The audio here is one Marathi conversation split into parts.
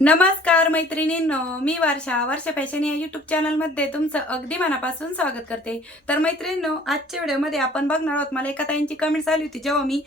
नमस्कार मैत्रिणींनो मी वर्षा. वर्षा फॅशन या युट्यूब चॅनलमध्ये तुमचं अगदी मनापासून स्वागत करते. तर मैत्रिणींनो आजच्या व्हिडिओमध्ये आपण बघणार आहोत मला एका ताईंची कमेंट आली होती. जेव्हा मी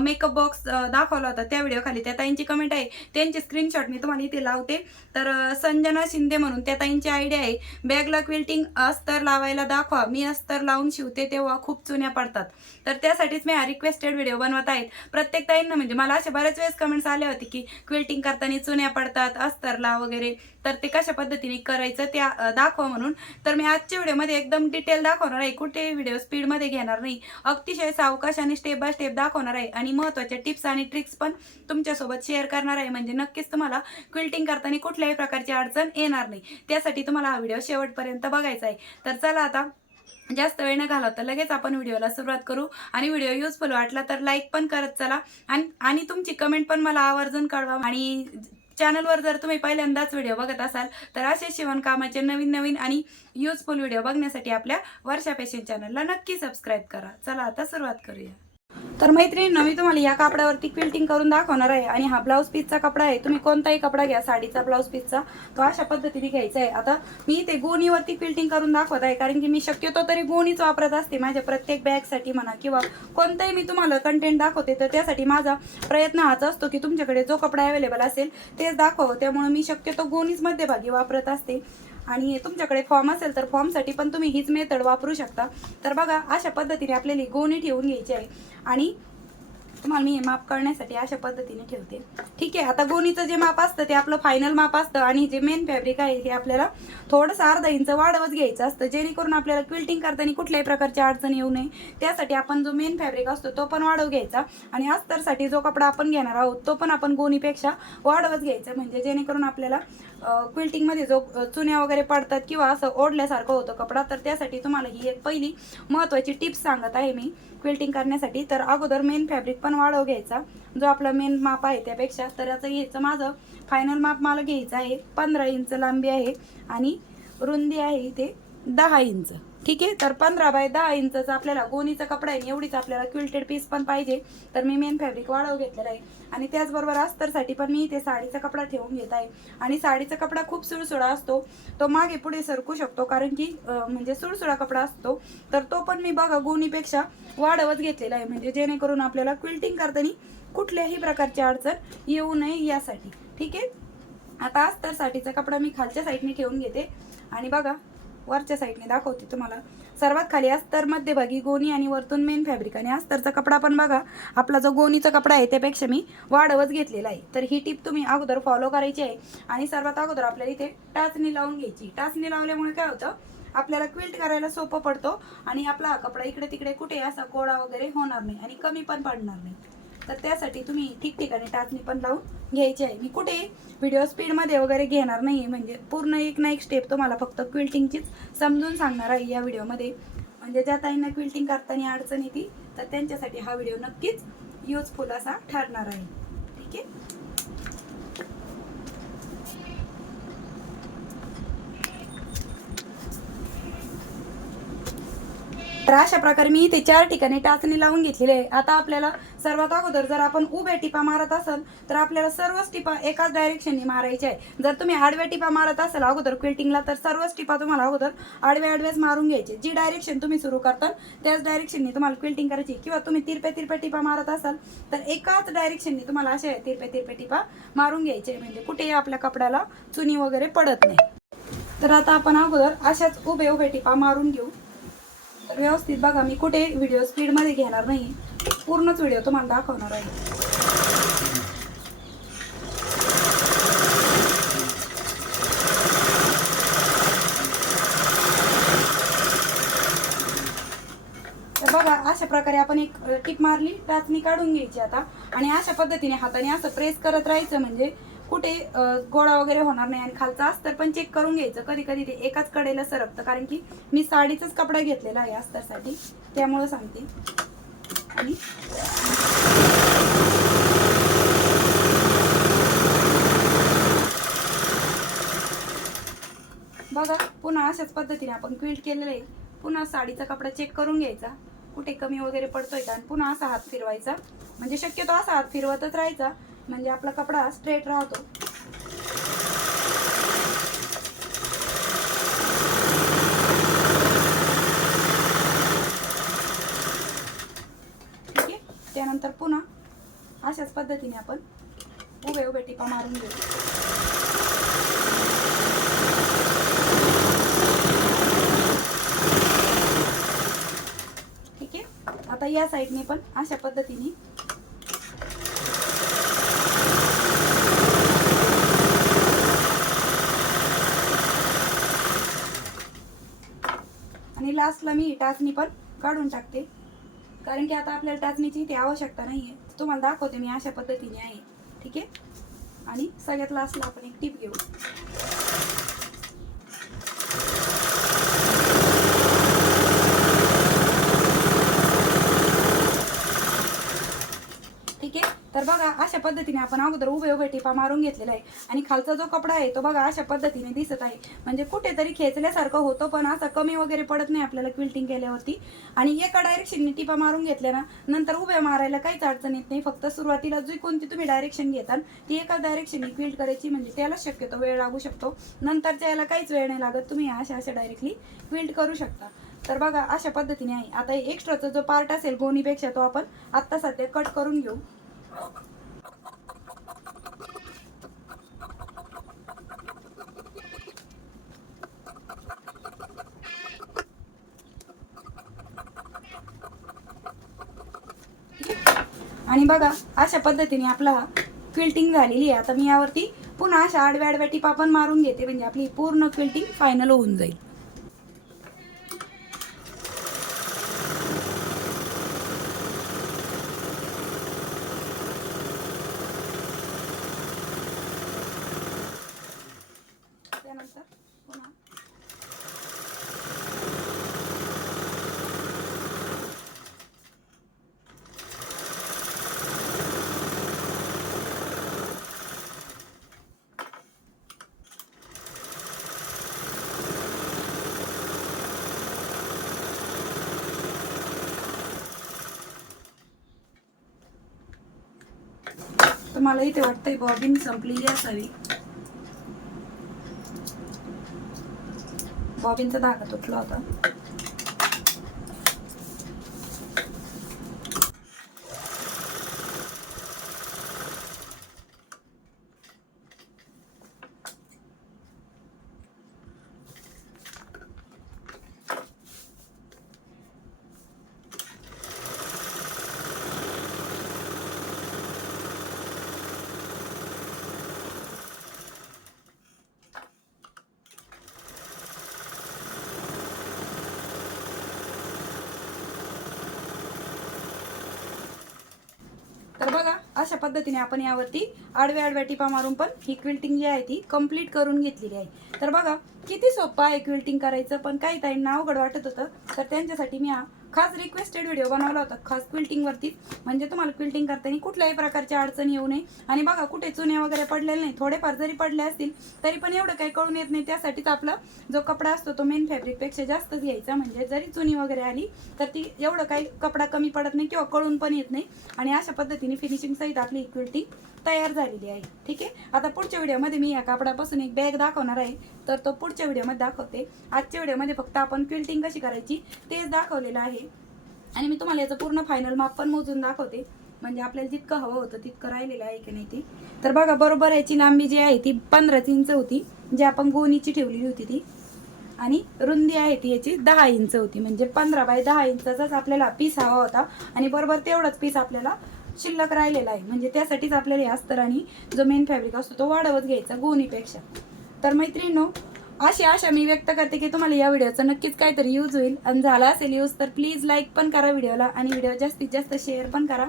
मेकअप बॉक्स दाखवला होता त्या व्हिडिओ खाली. त्या ताईंची कमेंट आहे त्यांची स्क्रीनशॉट मी तुम्हाला इथे लावते. तर संजना शिंदे म्हणून त्या ताईंची आयडिया आहे. बॅगला क्विल्टिंग अस्तर लावायला दाखवा. मी अस्तर लावून शिवते तेव्हा खूप चुन्या पडतात. तर त्यासाठीच मी हा रिक्वेस्टेड व्हिडिओ बनवत आहेत प्रत्येक ताईंना म्हणजे मला अशा बऱ्याच वेळेस कमेंट्स आले होते की क्विल्टिंग करताना चुन्या पडतात अस्तरला वगैरे तर ते कशा पद्धतीने करायचं त्या दाखवा म्हणून. तर मी आजच्या व्हिडिओमध्ये एकदम डिटेल दाखवणार आहे. कुठेही व्हिडिओ स्पीडमध्ये घेणार नाही. अतिशय सावकाश आणि स्टेप बाय स्टेप दाखवणार आहे. आणि महत्त्वाच्या टिप्स आणि ट्रिक्स पण तुमच्यासोबत शेअर करणार आहे. म्हणजे नक्कीच तुम्हाला क्विल्टिंग करताना कुठल्याही प्रकारची अडचण येणार नाही. त्यासाठी तुम्हाला हा व्हिडिओ शेवटपर्यंत बघायचा आहे. तर चला आता जास्त वेळ न घालवता लगेच आपण व्हिडिओला सुरुवात करू. आणि व्हिडिओ युजफुल वाटला तर लाईक पण करत चला. आणि आणि तुमची कमेंट पण मला आवर्जून कळवा. आणि चॅनलवर जर तुम्ही पहिल्यांदाच व्हिडिओ बघत असाल तर असे शिवणकामाचे नवीन नवीन आणि युजफुल व्हिडिओ बघण्यासाठी आपल्या वर्षा फॅशन चॅनलला नक्की सबस्क्राईब करा. चला आता सुरुवात करूया. तर मैत्रिणींनो मी तुम्हाला या कापडावरती क्विल्टिंग करून दाखवणार आहे. आणि हा ब्लाऊज पीसचा कपडा आहे. तुम्ही कोणताही कपडा घ्या. साडीचा ब्लाऊज पीसचा तो अशा पद्धतीने घ्यायचा आहे. आता मी ते गोणीवरती क्विल्टिंग करून दाखवत आहे. कारण की मी शक्यतो तरी गोणीच वापरत असते. माझ्या प्रत्येक बॅगसाठी म्हणा किंवा कोणताही मी तुम्हाला कंटेंट दाखवते तर त्यासाठी माझा प्रयत्न हाच असतो की तुमच्याकडे जो कपडा अवेलेबल असेल तेच दाखवावं. त्यामुळे मी शक्यतो गोणीच मध्यभागी वापरत असते. आणि तुमच्याकडे फॉर्म असेल तर फॉर्मसाठी पण तुम्ही हीच मेथड वापरू शकता. तर बघा अशा पद्धतीने आपल्याला गोणी ठेवून घ्यायची आहे. आणि तुम्हाला मी हे माप करण्यासाठी अशा पद्धतीने ठेवते. ठीक आहे आता गोणीचं जे माप असतं ते आपलं फायनल माप असतं आणि जे मेन फॅब्रिक आहे हे आपल्याला थोडंसं अर्धा इंच वाढवत घ्यायचं असतं. जेणेकरून आपल्याला क्विल्टिंग करताना कुठल्याही प्रकारची अडचण येऊ नये. त्यासाठी आपण जो मेन फॅब्रिक असतो तो पण वाढव घ्यायचा आणि अस्तरसाठी जो कपडा आपण घेणार आहोत तो पण आपण गोणीपेक्षा वाढवत घ्यायचा. म्हणजे जेणेकरून आपल्याला क्विल्टिंगमध्ये जो चुन्या वगैरे पडतात किंवा असं ओढल्यासारखं होतं कपडा तर त्यासाठी तुम्हाला ही एक पहिली महत्त्वाची टिप्स सांगत आहे मी. क्विल्टिंग करण्यासाठी तर अगोदर मेन फॅब्रिक पण वाढव घ्यायचा. जो आपला मेन माप आहे त्यापेक्षा तर याचं घ्यायचं माझं फायनल माप मला घ्यायचं आहे पंधरा इंच लांबी आहे आणि रुंदी आहे इथे दहा इंच. ठीक आहे? तर पंधरा बाय दहा इंचचा आपल्याला गोणीचा कपडा आहे एवढीच आपल्याला क्विल्टेड पीस पण पाहिजे. तर मी मेन फॅब्रिक वाढव घेतलेला आहे. आणि त्याचबरोबर अस्तरसाठी पण मी इथे साडीचा कपडा ठेवून घेत आहे. आणि साडीचा कपडा खूप सुळसुळा असतो. तो मागे पुढे सरकू शकतो कारण की म्हणजे सुळसुळा कपडा असतो. तर तो पण मी बघा गोणीपेक्षा वाढवत घेतलेला आहे. म्हणजे जेणेकरून आपल्याला क्विल्टिंग करताना कुठल्याही प्रकारची अडचण येऊ नये यासाठी. ठीक आहे? आता अस्तरसाठीचा कपडा मी खालच्या साईडने ठेवून घेते. आणि बघा वरच्या साईडने दाखवते तुम्हाला. सर्वात खाली अस्तर मध्यभागी गोणी आणि वरतून मेन फॅब्रिक आणि अस्तरचा कपडा पण बघा. आपला जो गोणीचा कपडा आहे त्यापेक्षा मी वाढवत घेतलेला आहे. तर ही टिप तुम्ही अगोदर फॉलो करायची आहे. आणि सर्वात अगोदर आपल्याला इथे टाचणी लावून घ्यायची. टाचणी लावल्यामुळे काय होतं? आपल्याला क्विल्ट करायला सोपं पडतो आणि आपला हा कपडा इकडे तिकडे कुठे असा कोडा वगैरे होणार नाही आणि कमी पण पडणार नाही. तर त्यासाठी तुम्ही ठिकठिकाणी टाचणी पण लावून घ्यायची आहे. मी कुठे व्हिडिओ स्पीडमध्ये वगैरे घेणार नाही म्हणजे पूर्ण एक ना एक स्टेप तुम्हाला फक्त क्विल्टिंगचीच समजून सांगणार आहे या व्हिडिओमध्ये म्हणजे ज्या ताईंना क्विल्टिंग करताना अडचण येते तर त्यांच्यासाठी हा व्हिडिओ नक्कीच युजफुल असा ठरणार आहे. ठीक आहे? तर अशा प्रकारे मी इथे चार ठिकाणी टाचणी लावून घेतलेली आहे. आता आपल्याला सर्वात अगोदर जर आपण उभ्या टिपा मारत असाल तर आपल्याला सर्वच टिपा एकाच डायरेक्शनने मारायच्या आहे जर तुम्ही आडव्या टिपा मारत असाल अगोदर क्विल्टिंगला तर सर्वच टिपा तुम्हाला अगोदर आडव्या आडव्याच मारून घ्यायचे. जी डायरेक्शन तुम्ही सुरू करताल त्याच डायरेक्शनने तुम्हाला क्विल्टिंग करायची किंवा तुम्ही तिरप्या तिरप्या टिपा मारत असाल तर एकाच डायरेक्शनने तुम्हाला अशा तिरप्या तिरप्या टिपा मारून घ्यायचे म्हणजे कुठेही आपल्या कपड्याला चुनी वगैरे पडत नाही. तर आता आपण अगोदर अशाच उभे उभे टिपा मारून घेऊ. तर व्यवस्थित बघा मी कुठे व्हिडिओ स्पीडमध्ये घेणार नाही. पूर्णच व्हिडिओ तुम्हाला दाखवणार आहे. तर बघा अशा प्रकारे आपण एक टिप मारली टाचणी काढून घ्यायची आता. आणि अशा पद्धतीने हाताने असं प्रेस करत राहायचं म्हणजे कुठे गोळा वगैरे होणार नाही आणि खालचा अस्तर पण चेक करून घ्यायचं. कधी कधी ते एकाच कडेला सरकतं. कारण की मी साडीचाच कपडा घेतलेला आहे अस्तरसाठी. त्यामुळं सांगते. आणि बघा पुन्हा अशाच पद्धतीने आपण क्विल्ट केलेलं आहे. पुन्हा साडीचा कपडा चेक करून घ्यायचा. कुठे कमी वगैरे पडतोय का? आणि पुन्हा असा हात फिरवायचा. म्हणजे शक्यतो असा हात फिरवतच राहायचा. म्हणजे आपला कपडा स्ट्रेट राहतो. ठीक आहे? त्यानंतर पुन्हा अशाच पद्धतीने आपण उभे उभे टिपा मारून घेऊ. आता या साईडने पण अशा पद्धतीने आणि लास्टला मी टाचणी पण काढून टाकते. कारण की आता आपल्याला टाचणीची इथे आवश्यकता नाही आहे तुम्हाला दाखवते मी अशा पद्धतीने आहे. ठीक आहे? आणि सगळ्यात लास्टला आपण एक टीप घेऊ ठीक आहे तर बघा अशा पद्धतीने आपण अगोदर उभे उभे टिपा मारून घेतलेला आहे. आणि खालचा जो कपडा आहे तो बघा अशा पद्धतीने दिसत आहे. म्हणजे कुठेतरी खेचल्यासारखं होतं पण असं कमी वगैरे पडत नाही आपल्याला क्विल्टिंग केल्यावरती. आणि एका डायरेक्शनने टिपा मारून घेतल्या ना नंतर उभ्या मारायला काहीच अडचण येत नाही. फक्त सुरुवातीला जी कोणती तुम्ही डायरेक्शन घेताल ती एका डायरेक्शनने क्विल्ट करायची म्हणजे त्याला शक्यतो वेळ लागू शकतो. नंतरच्या याला काहीच वेळ नाही लागत तुम्ही अशा अशा डायरेक्टली क्विल्ट करू शकता. तर बघा अशा पद्धतीने आहे. आता एक्स्ट्राचा जो पार्ट असेल गोणीपेक्षा तो आपण आत्ता सध्या कट करून घेऊ. आणि बघा अशा पद्धतीने आपला क्विल्टिंग झालेली आहे. आता मी यावरती पुन्हा अशा आडव्या आडव्या टिपा पण मारून घेते. म्हणजे आपली पूर्ण क्विल्टिंग फायनल होऊन जाईल त्यानंतर पुन्हा तर मला इथे वाटतंय बॉबिन संपलेली असावी बॉबिनचा धागा तुटला होता तर बघा अशा पद्धतीने आपण यावरती आडव्या आडव्या टिपा मारून पण ही क्विल्टिंग जी आहे ती कंप्लीट करून घेतलेली आहे. तर बघा किती सोपं आहे क्विल्टिंग करायचं पण काही ताईंना अवघड वाटत होतं. तर त्यांच्यासाठी मी हा खास रिक्वेस्टेड व्हिडिओ बनवला होता. खास क्विल्टिंगवरती म्हणजे तुम्हाला क्विल्टिंग करताना कुठल्याही प्रकारची अडचण येऊ नये. आणि बघा कुठे चुने वगैरे पडलेले नाही थोडेफार जरी पडले असतील तरी पण एवढं काही कळून येत नाही. त्यासाठीच आपला जो कपडा असतो तो मेन फॅब्रिकपेक्षा जास्तच घ्यायचा. म्हणजे जरी चुनी वगैरे आली तर ती एवढं काही कपडा कमी पडत नाही किंवा कळून पण येत नाही. आणि अशा पद्धतीने फिनिशिंग सहित आपली क्विल्टिंग तयार झालेली आहे. ठीक आहे? आता पुढच्या व्हिडिओमध्ये मी या कापडापासून एक बॅग दाखवणार आहे. तर तो पुढच्या व्हिडिओमध्ये दाखवते. आजच्या व्हिडिओमध्ये फक्त आपण क्विल्टिंग कशी करायची तेच दाखवलेलं आहे. आणि मी तुम्हाला याचं पूर्ण फायनल माप पण मोजून दाखवते. म्हणजे आपल्याला जितकं हवं होतं तितकं राहिलेलं आहे की नाही ते. तर बघा बरोबर याची लांबी जी आहे ती पंधराच इंच होती जी आपण गोणीची ठेवलेली होती ती. आणि रुंदी आहे ती याची दहा इंच होती. म्हणजे पंधरा बाय दहा इंचाचाच आपल्याला पीस हवा होता. आणि बरोबर तेवढाच पीस आपल्याला शिल्लक राहिलेला आहे. म्हणजे त्यासाठीच आपल्याला हे अस्तर आणि जो मेन फॅब्रिक असतो तो वाढवत घ्यायचा गोणीपेक्षा. तर मैत्रिणो अशी आशा मी व्यक्त करते की तुम्हाला या व्हिडिओचा नक्कीच काहीतरी यूज होईल. आणि झाला असेल यूज तर प्लीज लाईक पण करा व्हिडिओला आणि व्हिडिओ जास्तीत जास्त शेअर पण करा.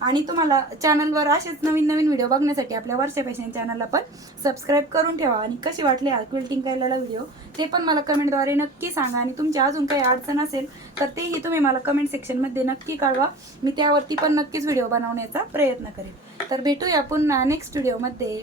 आणि तुम्हाला चॅनलवर असेच नवीन नवीन व्हिडिओ बघण्यासाठी आपल्या वर्षा फॅशन चॅनलला पण सबस्क्राईब करून ठेवा. आणि कशी वाटली क्विल्टिंग केलेला व्हिडिओ? ते पण मला कमेंटद्वारे नक्की सांगा. आणि तुमची अजून काही अडचण असेल तर तेही तुम्ही मला कमेंट सेक्शनमध्ये नक्की कळवा. मी त्यावरती पण नक्कीच व्हिडिओ बनवण्याचा प्रयत्न करेन. तर भेटूया पुन्हा नेक्स्ट व्हिडिओमध्ये